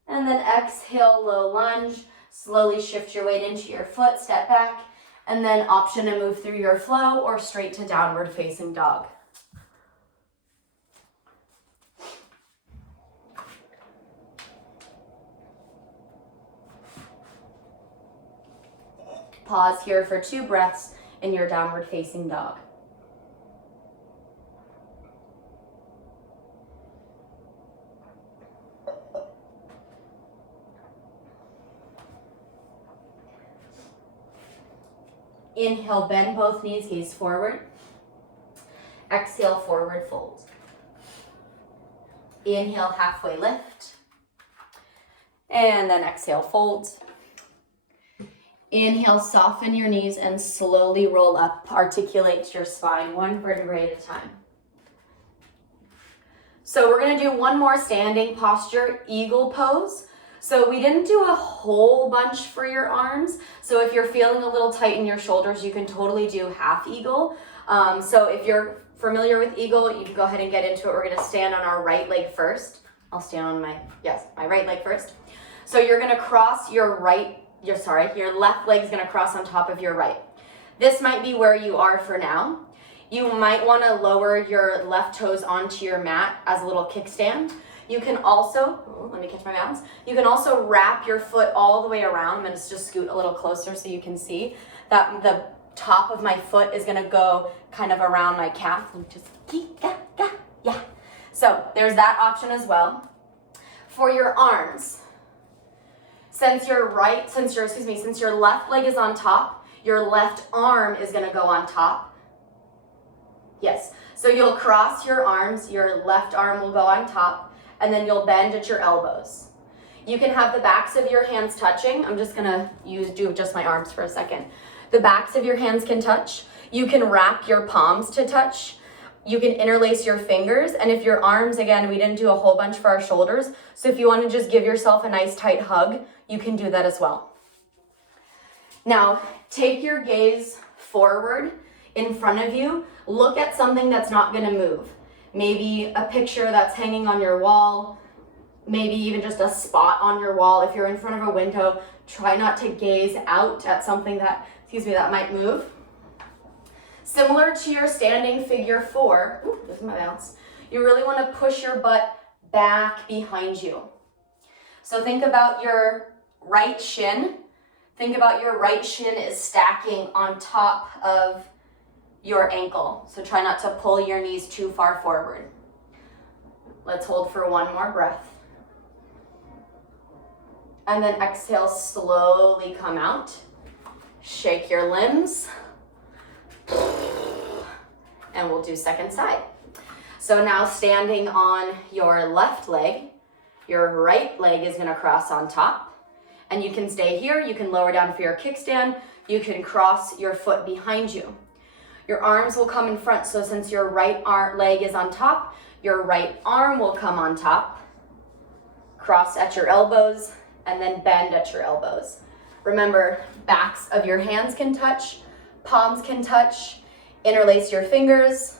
And then exhale, low lunge. Slowly shift your weight into your foot, step back, and then option to move through your flow or straight to downward facing dog. Pause here for 2 breaths in your downward facing dog. Inhale, bend both knees, gaze forward. Exhale, forward fold. Inhale, halfway lift. And then exhale, fold. Inhale, soften your knees and slowly roll up. Articulate your spine 1 vertebrae at a time. So we're gonna do one more standing posture, eagle pose. So we didn't do a whole bunch for your arms. So if you're feeling a little tight in your shoulders, you can totally do half eagle. So if you're familiar with eagle, you can go ahead and get into it. We're gonna stand on our right leg first. I'll stand on my right leg first. So you're gonna cross your left leg's gonna cross on top of your right. This might be where you are for now. You might wanna lower your left toes onto your mat as a little kickstand. You can also, let me catch my balance. You can also wrap your foot all the way around. I'm gonna just scoot a little closer so you can see that the top of my foot is gonna go kind of around my calf. Yeah. So there's that option as well. For your arms, since your left leg is on top, your left arm is gonna go on top. Yes, so you'll cross your arms, your left arm will go on top, and then you'll bend at your elbows. You can have the backs of your hands touching. I'm just gonna do just my arms for a second. The backs of your hands can touch. You can wrap your palms to touch. You can interlace your fingers, and if your arms, again, we didn't do a whole bunch for our shoulders, so if you wanna just give yourself a nice tight hug, you can do that as well. Now, take your gaze forward in front of you. Look at something that's not gonna move. Maybe a picture that's hanging on your wall, maybe even just a spot on your wall. If you're in front of a window, try not to gaze out at something that, that might move. Similar to your standing figure 4, this is my bounce, you really wanna push your butt back behind you. So think about your right shin. Think about your right shin is stacking on top of your ankle. So try not to pull your knees too far forward. Let's hold for one more breath. And then exhale, slowly come out. Shake your limbs. And we'll do second side. So now standing on your left leg, your right leg is gonna cross on top. And you can stay here, you can lower down for your kickstand, you can cross your foot behind you. Your arms will come in front, so since your right leg is on top, your right arm will come on top. Cross at your elbows, and then bend at your elbows. Remember, backs of your hands can touch, palms can touch, interlace your fingers,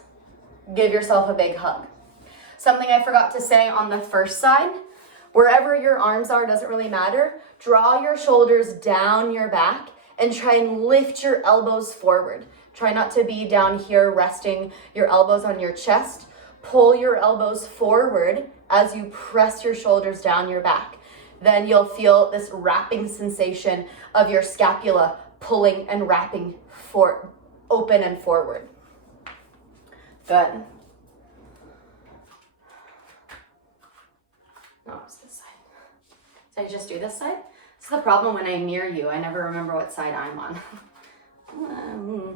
give yourself a big hug. Something I forgot to say on the first side, wherever your arms are, doesn't really matter, draw your shoulders down your back and try and lift your elbows forward. Try not to be down here resting your elbows on your chest. Pull your elbows forward as you press your shoulders down your back. Then you'll feel this wrapping sensation of your scapula pulling and wrapping open and forward. Good. No, it's this side. Did I just do this side? This is the problem when I'm near you. I never remember what side I'm on.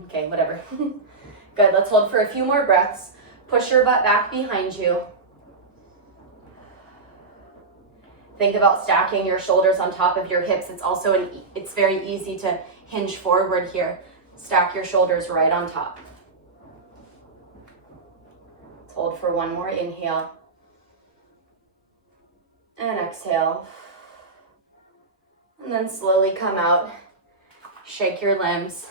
Okay, whatever. Good, let's hold for a few more breaths. Push your butt back behind you. Think about stacking your shoulders on top of your hips. It's very easy to hinge forward here. Stack your shoulders right on top. Let's hold for one more inhale. And exhale. And then slowly come out. Shake your limbs.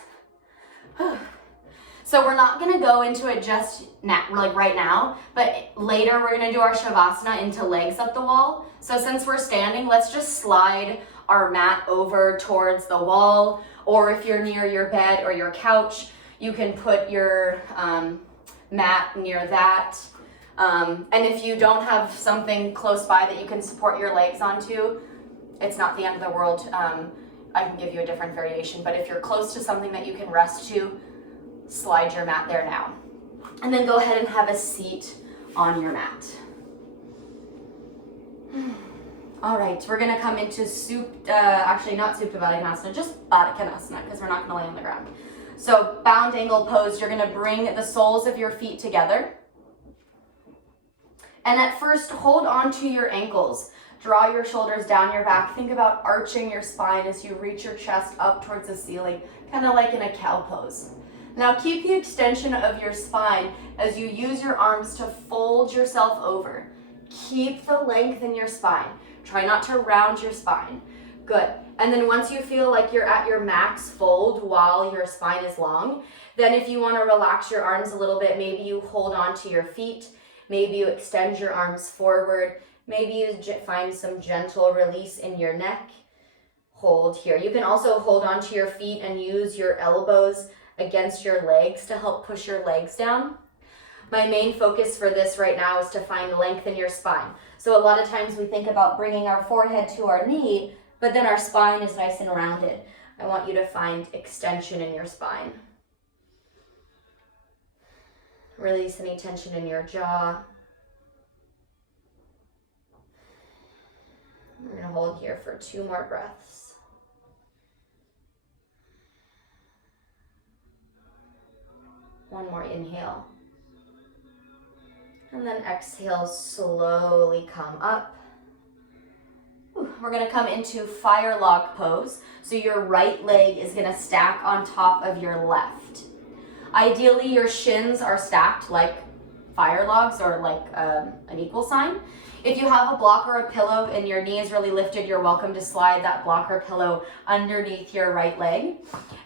So we're not gonna go into it just right now, but later we're gonna do our Shavasana into legs up the wall. So since we're standing, let's just slide our mat over towards the wall, or if you're near your bed or your couch, you can put your mat near that. And if you don't have something close by that you can support your legs onto, it's not the end of the world. I can give you a different variation, but if you're close to something that you can rest to, slide your mat there now. And then go ahead and have a seat on your mat. All right, we're gonna come into actually not Supta Baddha Konasana, just Baddha Konasana, because we're not gonna lay on the ground. So bound angle pose, you're gonna bring the soles of your feet together. And at first, hold on to your ankles. Draw your shoulders down your back. Think about arching your spine as you reach your chest up towards the ceiling, kind of like in a cow pose. Now keep the extension of your spine as you use your arms to fold yourself over. Keep the length in your spine. Try not to round your spine. Good. And then once you feel like you're at your max fold while your spine is long, then if you want to relax your arms a little bit, maybe you hold on to your feet. Maybe you extend your arms forward. Maybe you find some gentle release in your neck. Hold here. You can also hold onto your feet and use your elbows against your legs to help push your legs down. My main focus for this right now is to find length in your spine. So a lot of times we think about bringing our forehead to our knee, but then our spine is nice and rounded. I want you to find extension in your spine. Release any tension in your jaw. We're going to hold here for 2 more breaths. One more inhale. And then exhale, slowly come up. We're going to come into fire log pose. So your right leg is going to stack on top of your left. Ideally, your shins are stacked like fire logs or like an equal sign. If you have a block or a pillow and your knee is really lifted, you're welcome to slide that block or pillow underneath your right leg.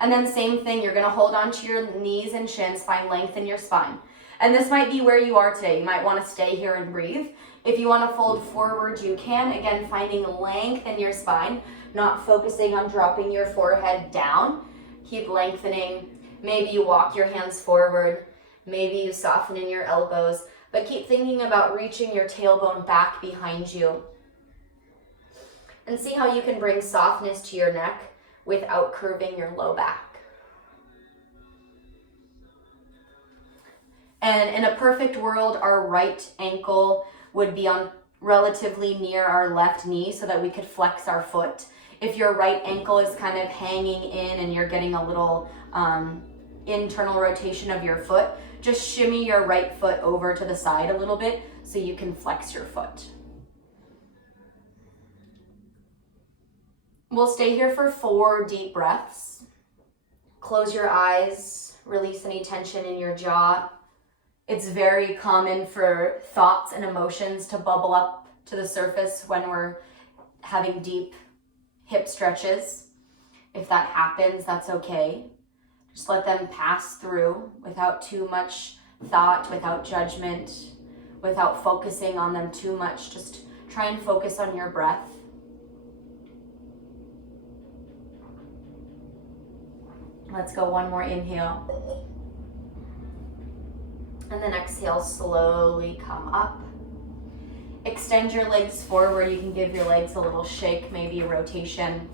And then same thing, you're gonna hold on to your knees and shins, find length in your spine. And this might be where you are today. You might wanna stay here and breathe. If you wanna fold forward, you can. Again, finding length in your spine, not focusing on dropping your forehead down. Keep lengthening. Maybe you walk your hands forward. Maybe you soften in your elbows. But keep thinking about reaching your tailbone back behind you. And see how you can bring softness to your neck without curving your low back. And in a perfect world, our right ankle would be on relatively near our left knee so that we could flex our foot. If your right ankle is kind of hanging in and you're getting a little internal rotation of your foot, just shimmy your right foot over to the side a little bit so you can flex your foot. We'll stay here for 4 deep breaths. Close your eyes, release any tension in your jaw. It's very common for thoughts and emotions to bubble up to the surface when we're having deep hip stretches. If that happens, that's okay. Just let them pass through without too much thought, without judgment, without focusing on them too much. Just try and focus on your breath. Let's go, one more inhale. And then exhale, slowly come up. Extend your legs forward. You can give your legs a little shake, maybe a rotation.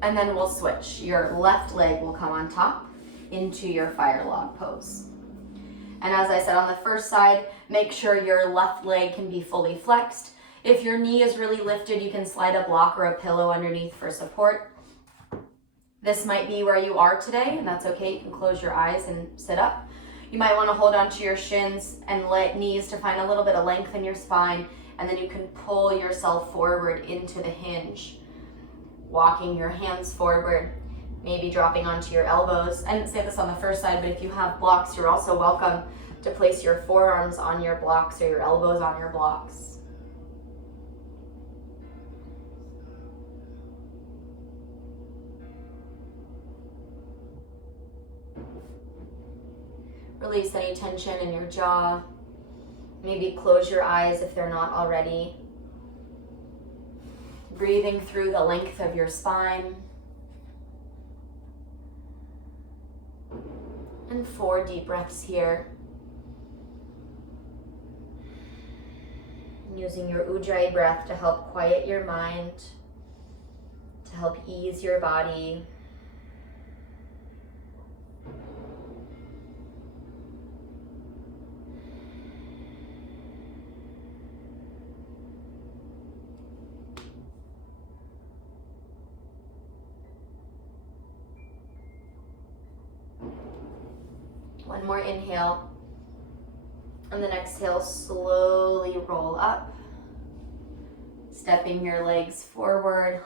And then we'll switch. Your left leg will come on top into your fire log pose. And as I said on the first side, make sure your left leg can be fully flexed. If your knee is really lifted, you can slide a block or a pillow underneath for support. This might be where you are today, and that's okay. You can close your eyes and sit up. You might want to hold onto your shins and knees to find a little bit of length in your spine, and then you can pull yourself forward into the hinge. Walking your hands forward, maybe dropping onto your elbows. I didn't say this on the first side, but if you have blocks, you're also welcome to place your forearms on your blocks or your elbows on your blocks. Release any tension in your jaw. Maybe close your eyes if they're not already. Breathing through the length of your spine. And 4 deep breaths here. Using your Ujjayi breath to help quiet your mind, to help ease your body. One more inhale, and then exhale, slowly roll up, stepping your legs forward.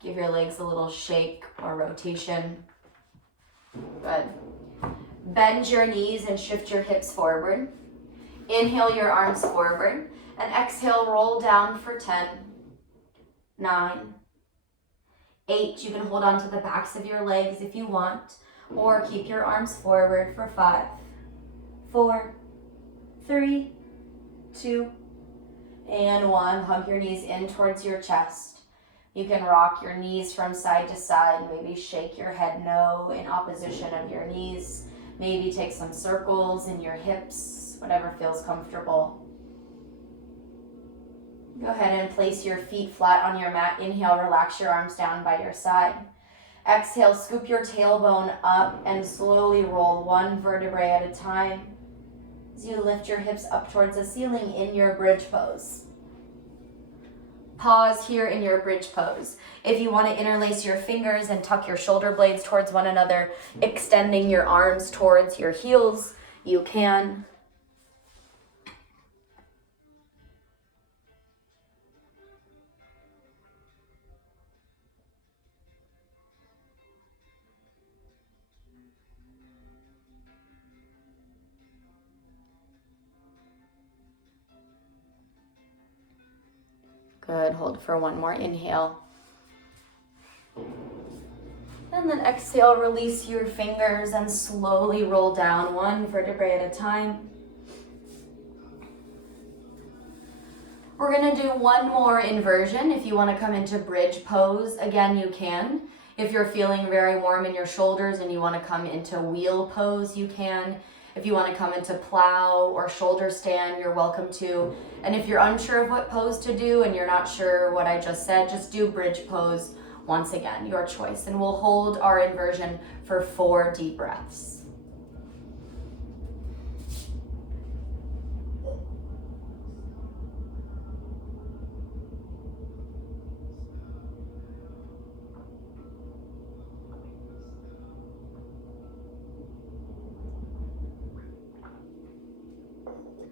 Give your legs a little shake or rotation. Good. Bend your knees and shift your hips forward. Inhale your arms forward, and exhale, roll down for 10, 9, 8. You can hold on to the backs of your legs if you want, or keep your arms forward for 5, 4, 3, 2, and 1. Hug your knees in towards your chest. You can rock your knees from side to side. Maybe shake your head no in opposition of your knees. Maybe take some circles in your hips, whatever feels comfortable. Go ahead and place your feet flat on your mat. Inhale, relax your arms down by your side. Exhale, scoop your tailbone up and slowly roll 1 vertebrae at a time as you lift your hips up towards the ceiling in your bridge pose. Pause here in your bridge pose. If you want to interlace your fingers and tuck your shoulder blades towards one another, extending your arms towards your heels, you can. Good, hold for one more inhale. And then exhale, release your fingers and slowly roll down one vertebrae at a time. We're gonna do one more inversion. If you wanna come into bridge pose, again, you can. If you're feeling very warm in your shoulders and you wanna come into wheel pose, you can. If you wanna come into plow or shoulder stand, you're welcome to. And if you're unsure of what pose to do and you're not sure what I just said, just do bridge pose once again, your choice. And we'll hold our inversion for 4 deep breaths.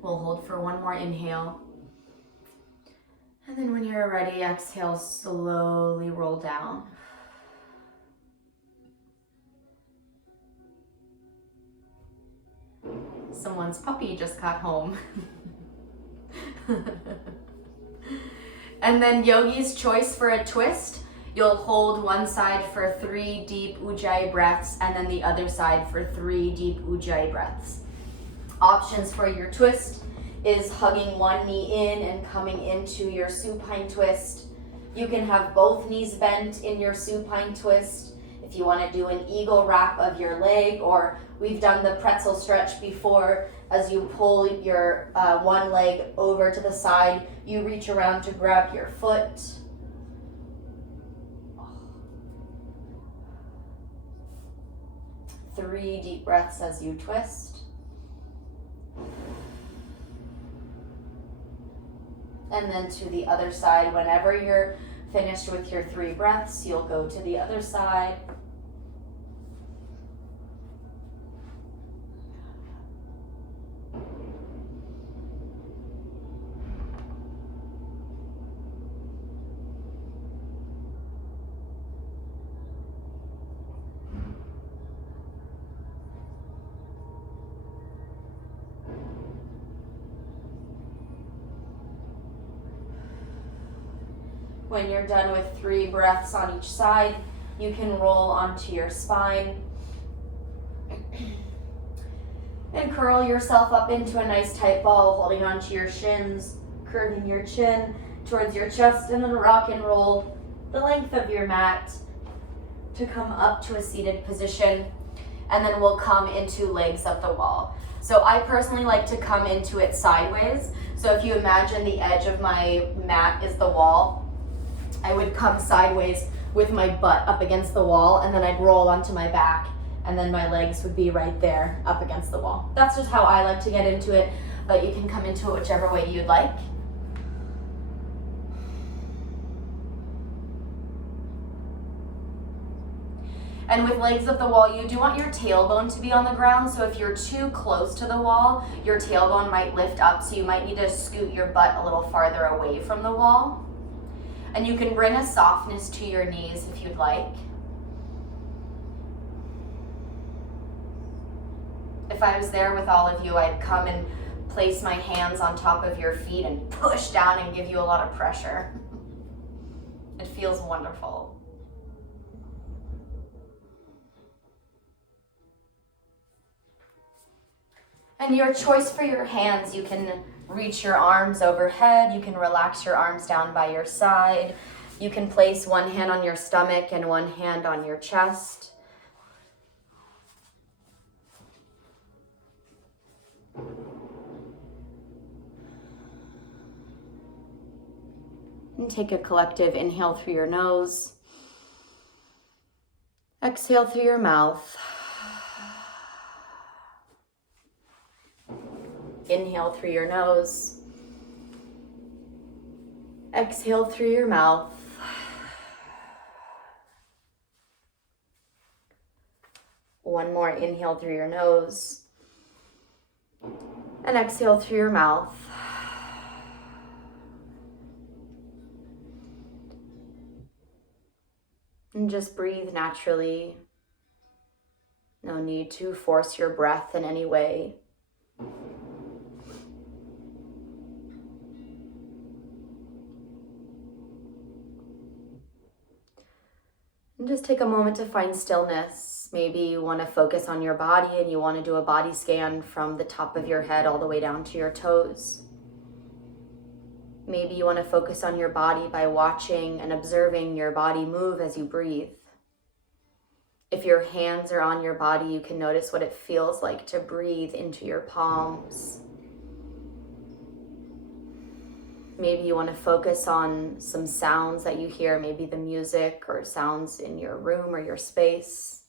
We'll hold for one more inhale. And then when you're ready, exhale, slowly roll down. Someone's puppy just got home. And then yogi's choice for a twist. You'll hold one side for 3 deep ujjayi breaths and then the other side for 3 deep ujjayi breaths. Options for your twist is hugging one knee in and coming into your supine twist. You can have both knees bent in your supine twist. If you want to do an eagle wrap of your leg, or we've done the pretzel stretch before, as you pull your one leg over to the side, you reach around to grab your foot. Three deep breaths as you twist. And then to the other side. Whenever you're finished with your 3 breaths, you'll go to the other side. When you're done with 3 breaths on each side, you can roll onto your spine and curl yourself up into a nice tight ball, holding onto your shins, curving your chin towards your chest, and then rock and roll the length of your mat to come up to a seated position. And then we'll come into legs up the wall. So I personally like to come into it sideways. So if you imagine the edge of my mat is the wall, I would come sideways with my butt up against the wall, and then I'd roll onto my back, and then my legs would be right there up against the wall. That's just how I like to get into it, but you can come into it whichever way you'd like. And with legs up the wall, you do want your tailbone to be on the ground, so if you're too close to the wall, your tailbone might lift up, so you might need to scoot your butt a little farther away from the wall. And you can bring a softness to your knees if you'd like. If I was there with all of you, I'd come and place my hands on top of your feet and push down and give you a lot of pressure. It feels wonderful. And your choice for your hands, you can reach your arms overhead, you can relax your arms down by your side, you can place one hand on your stomach and one hand on your chest. And take a collective inhale through your nose, exhale through your mouth. Inhale through your nose, exhale through your mouth. One more inhale through your nose, and exhale through your mouth. And just breathe naturally. No need to force your breath in any way. And just take a moment to find stillness. Maybe you want to focus on your body and you want to do a body scan from the top of your head all the way down to your toes. Maybe you want to focus on your body by watching and observing your body move as you breathe. If your hands are on your body, you can notice what it feels like to breathe into your palms. Maybe you want to focus on some sounds that you hear, maybe the music or sounds in your room or your space.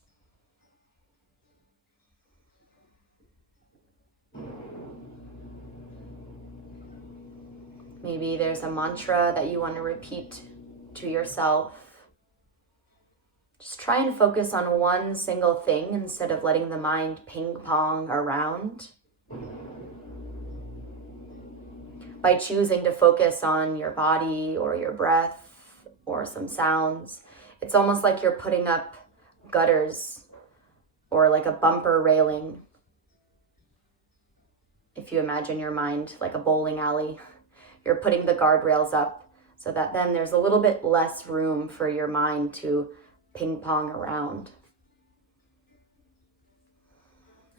Maybe there's a mantra that you want to repeat to yourself. Just try and focus on one single thing instead of letting the mind ping pong around. By choosing to focus on your body or your breath or some sounds, it's almost like you're putting up gutters or like a bumper railing. If you imagine your mind like a bowling alley, you're putting the guardrails up so that then there's a little bit less room for your mind to ping pong around.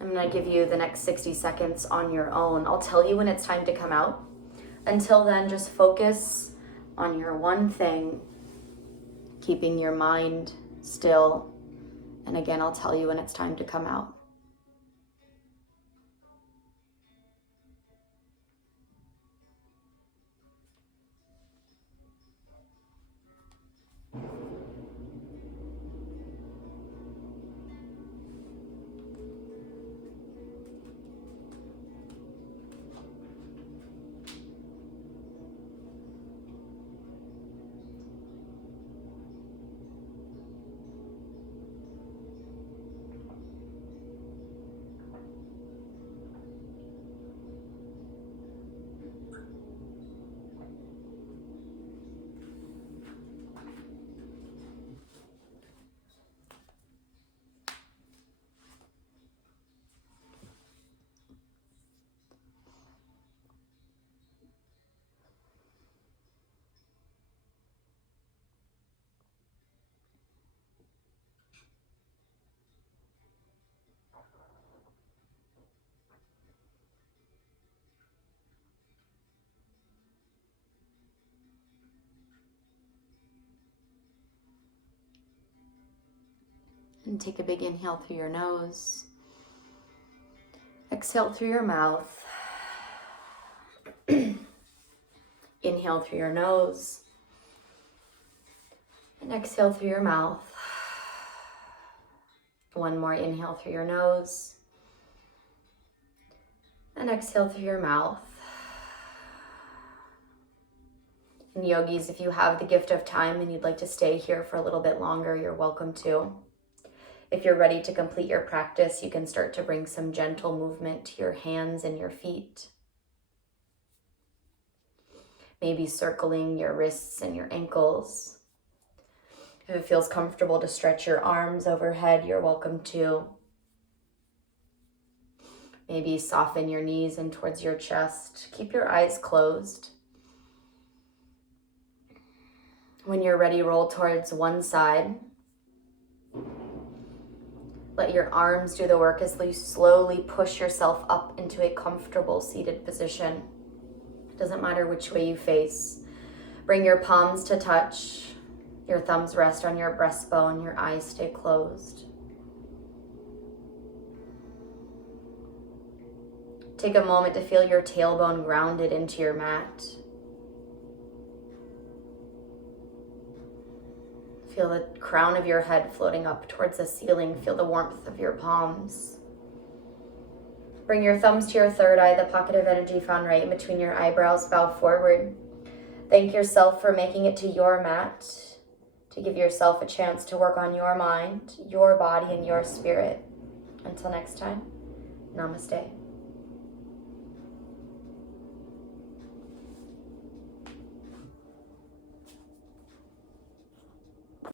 I'm going to give you the next 60 seconds on your own. I'll tell you when it's time to come out. Until then, just focus on your one thing, keeping your mind still. And again, I'll tell you when it's time to come out. And take a big inhale through your nose. Exhale through your mouth. Inhale through your nose. And exhale through your mouth. One more inhale through your nose. And exhale through your mouth. And yogis, if you have the gift of time and you'd like to stay here for a little bit longer, you're welcome to. If you're ready to complete your practice, you can start to bring some gentle movement to your hands and your feet. Maybe circling your wrists and your ankles. If it feels comfortable to stretch your arms overhead, you're welcome to. Maybe soften your knees in towards your chest. Keep your eyes closed. When you're ready, roll towards one side. Let your arms do the work as you slowly push yourself up into a comfortable seated position. It doesn't matter which way you face. Bring your palms to touch. Your thumbs rest on your breastbone. Your eyes stay closed. Take a moment to feel your tailbone grounded into your mat. Feel the crown of your head floating up towards the ceiling. Feel the warmth of your palms. Bring your thumbs to your third eye, the pocket of energy found right in between your eyebrows. Bow forward. Thank yourself for making it to your mat, to give yourself a chance to work on your mind, your body, and your spirit. Until next time, namaste.